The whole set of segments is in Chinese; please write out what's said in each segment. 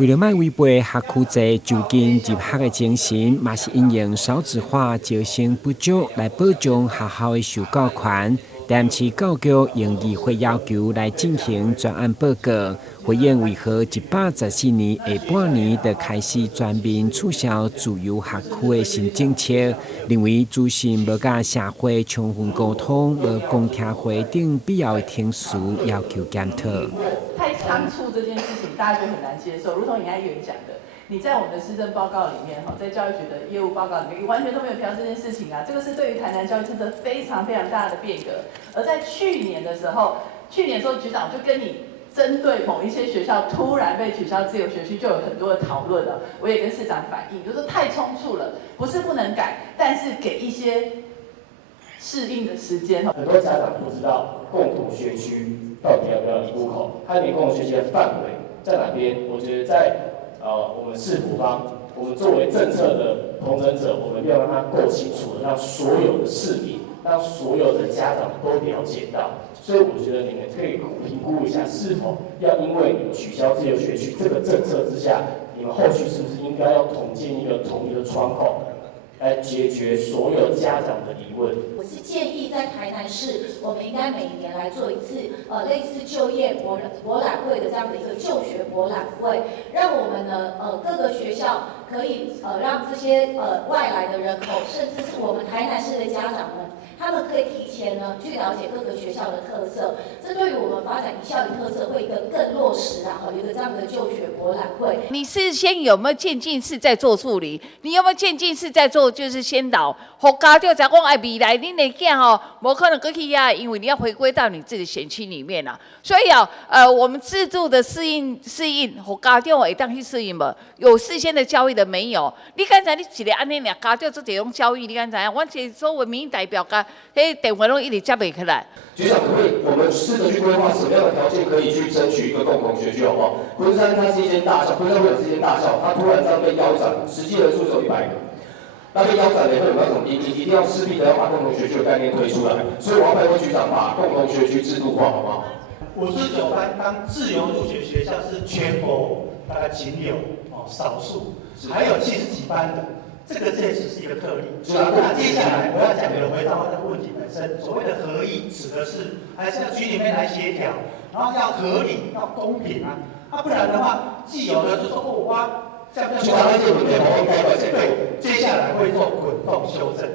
为了卖违背学区制就近入学的精神，嘛是运用少子化、招生不足来保障学校的受教权。但市教育用议会要求来进行专案报告，回应为何114年下半年就开始全面取消自由学区的新政策，认为资讯无甲社会充分沟通，无公听会等必要的听数，要求检讨。太仓促这件事情，大家就很难接受。如同你刚才议员讲的，你在我们的施政报告里面，在教育局的业务报告里面，完全都没有提到这件事情啊。这个是对于台南教育政策非常非常大的变革。而在去年的时候，局长就跟你针对某一些学校突然被取消自由学区，就有很多的讨论了。我也跟市长反映，就说太匆促了，不是不能改，但是给一些适应的时间。很多家长不知道共同学区到底要不要移户口，它连共同学区的范围在哪边？我觉得在我们市府方，我们作为政策的统整者，我们要让它够清楚的，让所有的市民，让所有的家长都了解到。所以我觉得你们可以评估一下，是否要因为你们取消自由学区这个政策之下，你们后续是不是应该要统建一个统一的窗口？来解决所有家长的疑问。我是建议在台南市，我们应该每年来做一次类似就业博览会的这样的一个就学博览会，让我们的各个学校可以让这些外来的人口，甚至是我们台南市的家长们，他们可以提前呢去了解各个学校的特色，这对于我们发展一校一特色会一个更落实啊，有一个这样的就学博览会。你事先有没有渐进式在做处理？你有没有渐进式在做就是先导，互家长才讲，未来恁的囝吼，无可能过去啊，因为你要回归到你自己选区里面啦。所以我们制度的适应，互家长会当去适应无？有事先的教育的没有？你刚才你一个安尼俩家长做这种教育，你刚才我这所谓民意代表甲，迄电话拢一直接不起来。局长，可不可以我们试着去规划什么样的条件可以去争取一个共同学区，好不好？昆山它是一间大校，昆山会是一间大校，它突然这样被腰斩，实际人数只有100个。那被腰斩了以后有没有什么？一定要势必的要把共同学区的概念推出来，所以我要拜托局长把共同学区制度化，好不好？59班当自由入学学校是全国大概仅有少数，还有70几班的。这只是一个特例。那接下来我要讲的，回到那个问题本身，所谓的合意指的是还是要区里面来协调，然后要合理、要公平啊。不然的话，既有的就说我这样对，接下来会做滚动修正。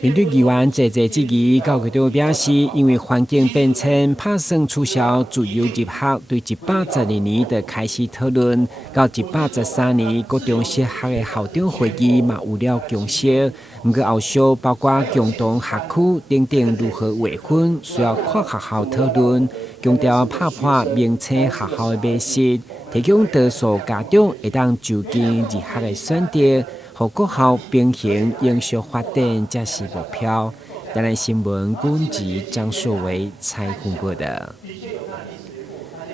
面对议员侪质疑，教育长表示，因为环境变迁，打算取消自由入学，对112年就开始讨论，到113年，各中小学的校长会议嘛有了共识。不过后续包括共同学区等等如何划分，需要跨学校讨论。强调打破名称学校的迷思，提供多数家长会当就近入学的选择。和各校平行永续发展才是目标。台南新闻管制张硕维采访报道。